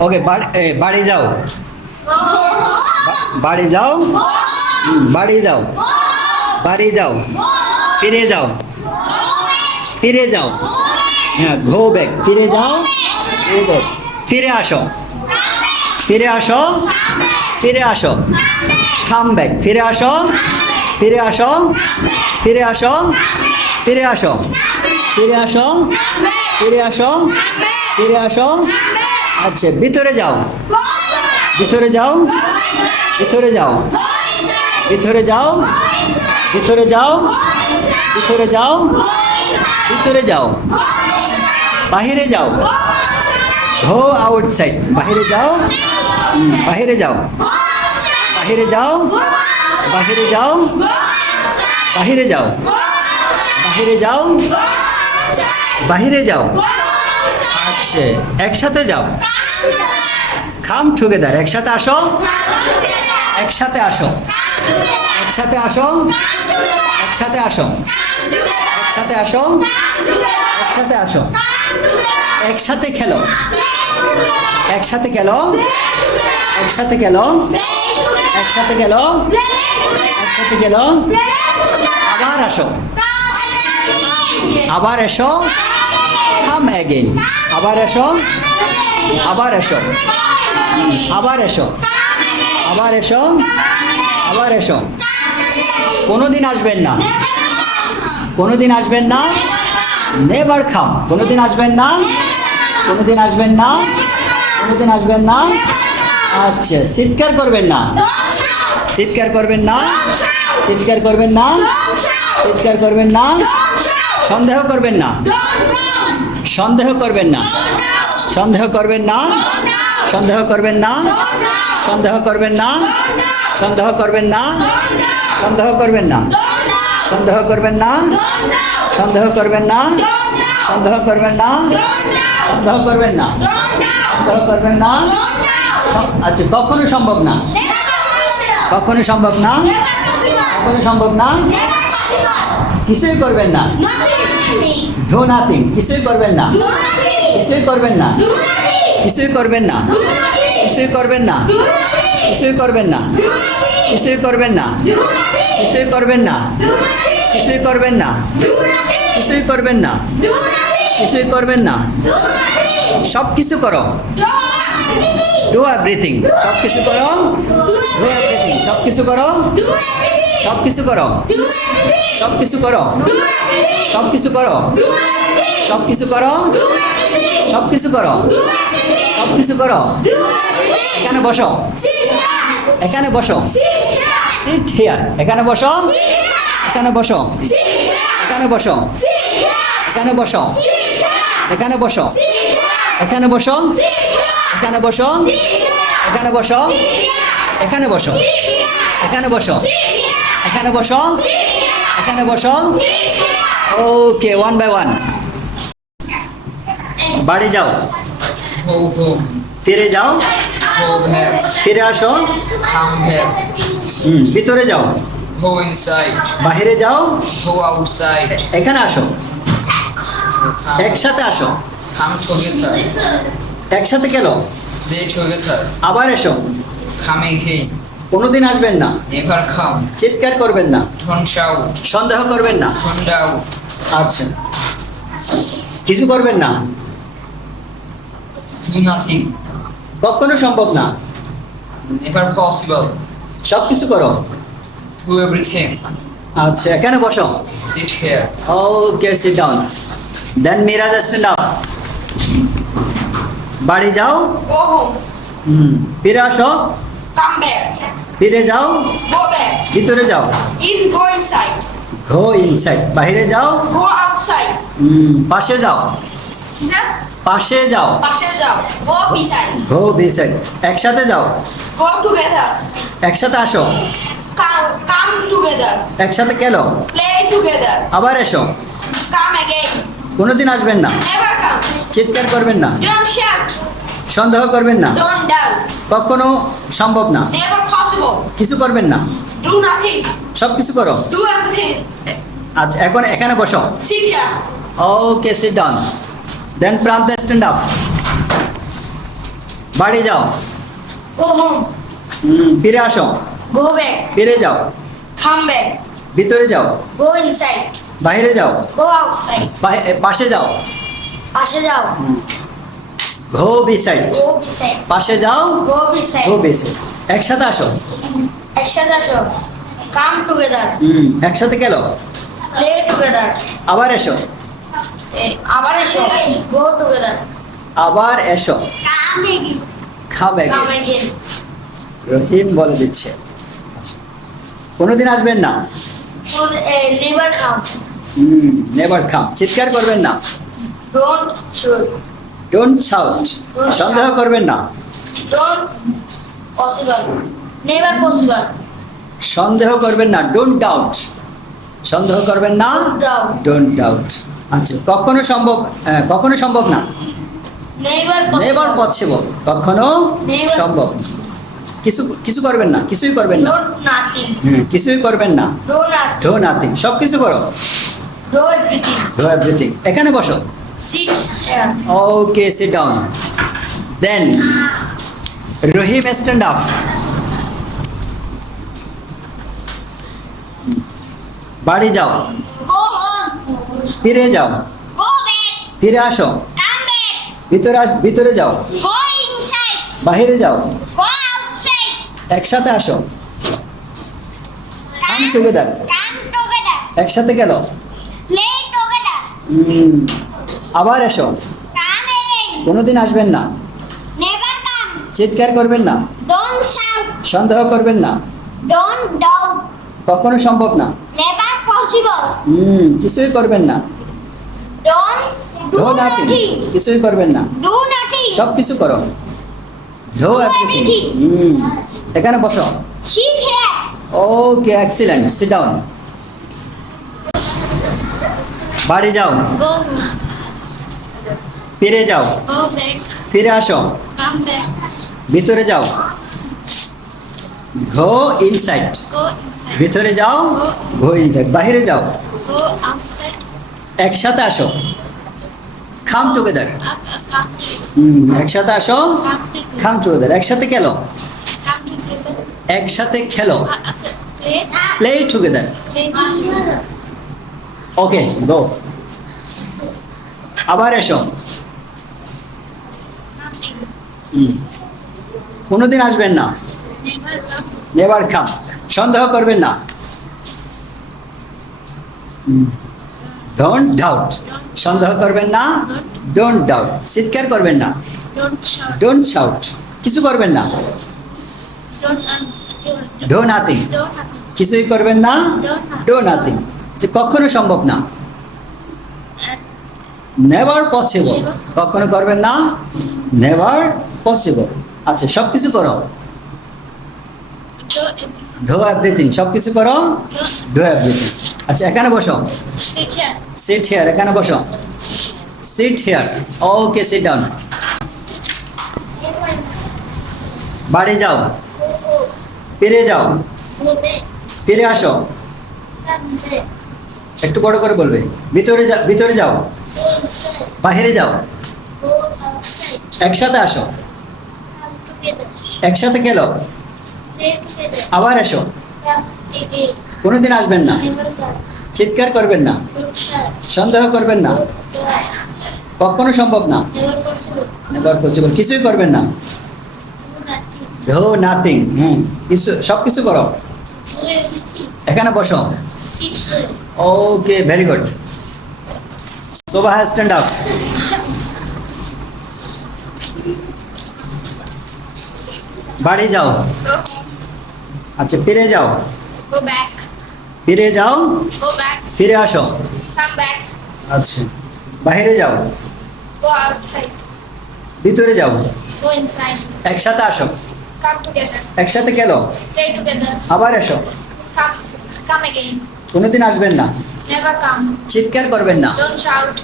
ওকে, বাড়ি যাও, বাড়ি যাও, বাড়ি যাও, বাড়ি যাও, ফিরে যাও, ফিরে যাও, হ্যাঁ, গো ব্যাক, ফিরে যাও, গো ব্যাক, ফিরে আসো, ফিরে আসো, ফিরে আসো, কাম ব্যাক, ফিরে আসো, ফিরে আসো, ফিরে আসো, ফিরে আসো, ফিরে আসো, ফিরে আসো, ফিরে আসো। আচ্ছা, ভিতরে যাও, ভিতরে যাও, ভিতরে যাও, ভিতরে যাও, ভিতরে যাও, ভিতরে যাও, ভিতরে যাও, বাহিরে যাও, গো আউটসাইড, বাহিরে যাও, বাহিরে যাও, বাহিরে যাও, বাহিরে যাও, বাহিরে যাও, বাহিরে যাও, বাহিরে যাও। আচ্ছা, একসাথে যাও, কাম টুগেদার, একসাথে আসো, একসাথে আসো, একসাথে আসো, একসাথে আসো, একসাথে আসো, একসাথে আসো, একসাথে খেলো, একসাথে খেলো, একসাথে খেলো, একসাথে খেলো, একসাথে খেলো, আবার আসো, আবার এসো, কাম অ্যাগেইন, আবার এসো, আবার এসো, আবার এসো, আবার এসো, আবার এসো। কোনোদিন আসবেন না, কোনোদিন আসবেন না, নেভার কাম, কোনোদিন আসবেন না, কোনোদিন আসবেন না, কোনোদিন আসবেন না। আচ্ছা, চিৎকার করবেন না, চিৎকার করবেন না, চিৎকার করবেন না, চিৎকার করবেন না, সন্দেহ করবেন না, সন্দেহ করবেন না, সন্দেহ করবেন না, সন্দেহ করবেন না, সন্দেহ করবেন না, সন্দেহ করবেন না, সন্দেহ করবেন না, সন্দেহ করবেন না, সন্দেহ করবেন না, সন্দেহ করবেন না, সন্দেহ করবেন না, সন্দেহ করবেন না। আচ্ছা, কখনো সম্ভব না, কখনো সম্ভব না, কখনো সম্ভব না, কিছুই করবেন না, ডু নাথিং, কিছুই করবেন না, কিছুই করবেন না, কিছুই করবেন না, কিছুই করবেন না, কিছুই করবেন না, কিছুই করবেন না, কিছুই করবেন না, কিছুই করবেন না, কিছুই করবেন না, কিছুই করবেন না, সব কিছু করো, ডু এভরিথিং, সব কিছু করো, ডু এভরিথিং, সব কিছু করো, সব কিছু করো, সব কিছু করো, সব কিছু করো, সব কিছু করো, সব কিছু করো, সব কিছু করো। এখানে বসো, এখানে বসো, সিট হিয়ার, এখানে বসো, এখানে বসো, এখানে বসো, এখানে বসো, এখানে বসো, এখানে বসো, এখানে বসো, এখানে বসো, এখানে বসো, এখানে বসো, এখানে বসো, এখানে বসো। ওকে, ওয়ান বাই ওয়ান। বাড়ি যাও, Go home. ফিরে যাও, Go back. ফিরে আসো, Come back. ভিতরে যাও, Go inside. বাহিরে যাও, Go outside. এখানে আসো, Come, একসাথে আসো, come together. একসাথে খেলো, Stay together. আবার এসো, Come again. কোনোদিন আসবেন না, Never come. চিৎকার করবেন না, Don't shout. সন্দেহ করবেন না। Don't doubt. আচ্ছা, কিছু করবেন না, Do nothing. কখনো সম্ভব না, Never possible. সব কিছু করো। Do everything. আচ্ছা, এখানে বসো, Sit here. Okay, sit down, then Miraj stand up. বাড়ি যাও, Go home. ফিরে আসো, Come back. ফিরে যাও, Go back. ভিতরে যাও, Go inside. গো ইনসাইড, বাহিরে যাও, Go outside. পাশে যাও, Sir, পাশে যাও, পাশে যাও. Go beside. গো বিসাইড, একসাথে যাও, Go together. একসাথে আসো, Come together. একসাথে খেলো, Play together. আবার এসো, Come again. কোনোদিন আসবেন না, Never come. চিৎকার করবেন না, Don't shout. সন্দেহ করবেন না, Don't doubt. কখনো সম্ভব না, Never possible. কিছু করবেন না, Do nothing. সব কিছু করো। Do everything. আচ্ছা, এখন এখানে বসো, Sit here. Okay, sit down, then Pranto stand up. বাড়ি যাও। Go home. ফিরে আসো। Go back. ফিরে যাও। Come back. ভিতরে যাও। Go inside. বাইরে যাও। Go outside. পাশে যাও। পাশে যাও। গো বিসাইড। Go beside. পাশে যাও। Go beside. গো বিসাইড। একসাথে আসো। একসাথে আসো। Come together. একসাথে গেল। Play together. আবার এসো। আবার এসো। Go together. আবার এসো। Come again. খাবে। Come again. রহিম বলে দিচ্ছে। আচ্ছা। কোনোদিন আসবেন না। Never come. Never come. চিৎকার করবেন না। Don't shoot. Don't shout. সন্দেহ করবেন না। Don't possible. Never possible. সন্দেহ করবেন না। Don't doubt. সন্দেহ করবেন না। Doubt. Don't doubt. আচ্ছা, কখনো সম্ভব না। Never possible. Never possible. কখনো Never সম্ভব। কিছু করবেন না। কিছুই করবেন না। Don't nothing. কিছুই করবেন না। Do nothing. Do nothing. সব কিছু করো। Do everything. Do everything. এখানে বসো। Sit here. Okay, sit down. Then Rahim stand up. বাড়ি যাও। Go home. ফিরে যাও। Go back. ফিরে আসো। Come back. ভিতরে যাও। Go inside. বাহিরে যাও। Go outside. একসাথে আসো। Come together. Come together. একসাথে গেল। Play together. আবার এসো। Come again. কোনোদিন আসবেন না। Never come. চিৎকার করবেন না। Don't shout. সন্দেহ করবেন না। Don't doubt. কখনো সম্ভব না। Never possible. কিছুই করবেন না। Don't do do nothing. nothing. কিছুই করবেন না। Do nothing. সব কিছু করো। Do everything. এখানে বসো। Sit here. Okay, excellent. Sit down. বাড়ি যাও। Go. ফিরে যাও। Go back. ফিরে আসো। Come back. ভিতরে যাও। গো ইনসাইড। Go inside. ভিতরে যাও। গো ইনসাইড। বাইরে যাও। Go outside. একসাথে আসো। খাম টুগেদার। Come একসাথে আসো। together. খাম টুগেদার। একসাথে খেলো। Come together. একসাথে খেলো। Play. Play together. Play together. Okay, go. আবার এসো। কোনোদিন আসবেন না। Never come. Never come. সন্দেহ করবেন না। Don't doubt. সন্দেহ করবেন না। Don't doubt. চিৎকার করবেন না। Don't shout. Don't shout. কিছু করবেন না। Do nothing. Don't. কিছুই করবেন না। Do nothing. যে কখনো সম্ভব না। Never possible. কখনো করবেন না। Never possible. আচ্ছা, সব কিছু করো। Do everything. সব কিছু করো। Do everything. আচ্ছা, এখানে বসো। Sit here. Sit here. এখানে বসো। Sit here. Okay, sit down. বাড়ি যাও। Go home. ফিরে যাও। Go back. ফিরে আসো। Come back. একটু বড় করে বলবে। ভিতরে যাও। Go inside. বাইরে যাও। Go outside. একসাথে আসো। Come together. একসাথে খেলো। Play together. আবার এসো। Come again. কোনোদিন আসবেন না। Never come. চিৎকার করবেন না। Don't shout. সন্দেহ করবেন না। Don't doubt. কখনো সম্ভব না। Never possible. Never possible. কিছুই করবেন না। Do nothing. Do nothing. সব কিছু করো। Do everything. এখানে বসো। Sit here. Okay, very good. Sobha stand up. বাড়ি যাও। Go home. আচ্ছা, ফিরে যাও। Go back. ফিরে যাও। Go back. ফিরে আসো। Come back. আচ্ছা, বাইরে যাও। Go outside. ভিতরে যাও। Go inside. একসাথে আসো। Come together. একসাথে খেলো। Play together. আবার এসো। Come again. কোনোদিন আসবেন না। Never come. চিৎকার করবেন না। Don't shout.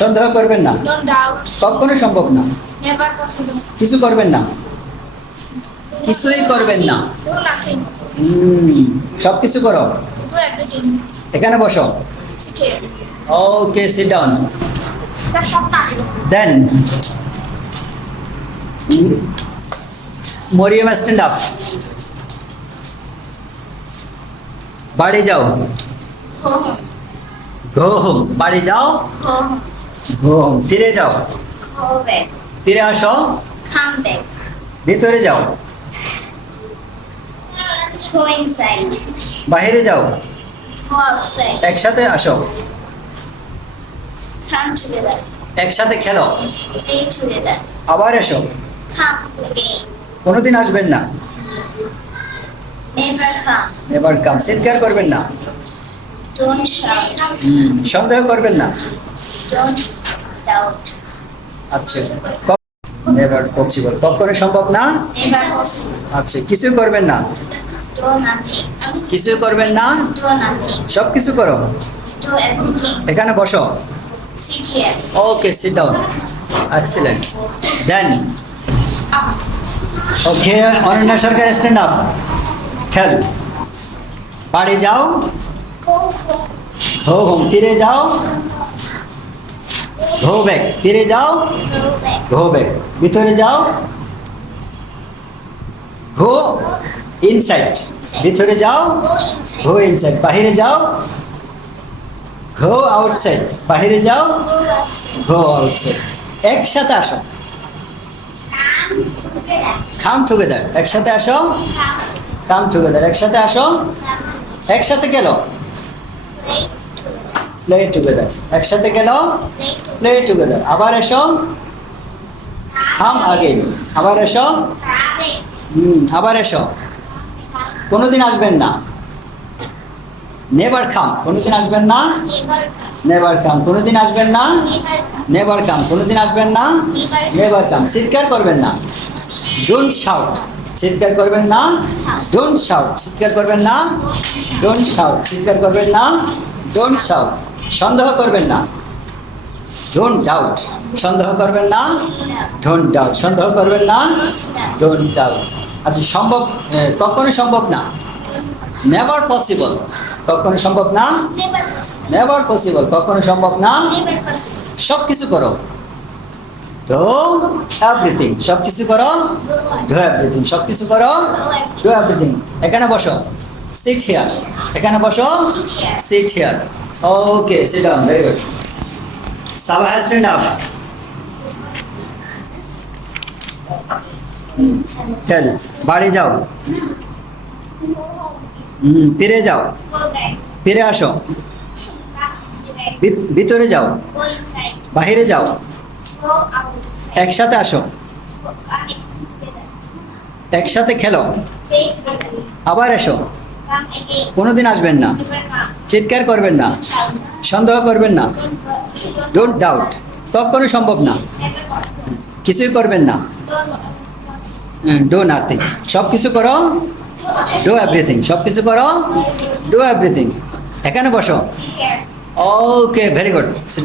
সন্দেহ করবেন না। Don't doubt. কখনো সম্ভব না। Never possible. কিছু করবেন না। কিছুই করবেন না। Do nothing. সব কিছু করো। Do everything. এখানে বসো। Sit here. Okay, sit down. That's not nothing. Then Mariam stand up. বাড়ি যাও। Go home. Go home. বাড়ি যাও। Go home. Go home. ফিরে যাও। Go back. ফিরে আসো। Come back. ভিতরে যাও। Go inside. বাইরে যাও। Go outside. একসাথে আসো। Come together. একসাথে খেলো। Play together. আবার এসো। Come again. কোনোদিন আসবেন না। Never come. এবার কাম। চিৎকার করবেন না। Don't shout. সন্দেহ করবেন না। Don't doubt. আচ্ছা। Never possible. কখনো সম্ভব না। Never possible. আচ্ছা। কিছুই করবেন না। Do nothing. কিছুই করবেন না। Do nothing. সব কিছু করো। Do everything. এখানে বসো। Sit here. Okay, sit down. Excellent. Then okay, Ananya Sarkar stand up. খেল। বাড়ি যাও। Go home. Go home. ফিরে যাও। Go back. ফিরে যাও। Go back. Go back. ভিতরে যাও। Go inside. ভিতরে যাও। Go inside. Go inside. বাহিরে যাও। Go outside. বাহিরে যাও। Go outside. Go outside. একসাথে আসো। Come together. Come together. একসাথে আসো। Come. Come together. একসাথে আসো। Come. একসাথে গেল। Play together. Play together. একসাথে গেল। Play together. Play together. আবার এসো। Come again. আবার এসো। Come. আবার এসো। কোনোদিন আসবেন না। Never come. কোনোদিন আসবেন না। Never come. Never come. কোনোদিন আসবেন না। Never come. Never come. কোনোদিন আসবেন না। Never come. চিৎকার করবেন না। Don't shout. চিৎকার করবেন না। Don't shout. চিৎকার করবেন না। Don't shout. চিৎকার করবেন না। Don't shout. সন্দেহ করবেন না। Don't doubt. সন্দেহ করবেন না। Don't doubt. সন্দেহ করবেন না। Don't doubt. আচ্ছা, সম্ভব কখনো সম্ভব না। Never possible. কখনো সম্ভব না। Never possible. Never possible. কখনো সম্ভব না। Never possible. সব কিছু করো। Do everything. সব কিছু করো। Do everything. সব কিছু করো। Do everything. এখানে বসো। Sit here. এখানে বসো। Sit here. Okay, sit down. Very good. Saba stand up. Tell. বাড়ি যাও। ফিরে যাও। Go back. ফিরে আসো। Come back. ভিতরে যাও। Go inside. বাহিরে যাও। Go outside. একসাথে আসো। Go together. একসাথে খেলো। Play together. আবার এসো। Come again. কোনোদিন আসবেন না। Never come. চিৎকার করবেন না। Shout. সন্দেহ করবেন না। Don't don't doubt. কখনো সম্ভব না। Never possible. কিছুই করবেন না। Don't do nothing. সব কিছু করো। Do everything. সব কিছু করো। Do everything. এখানে বসো। sit here. Okay, very good. Seat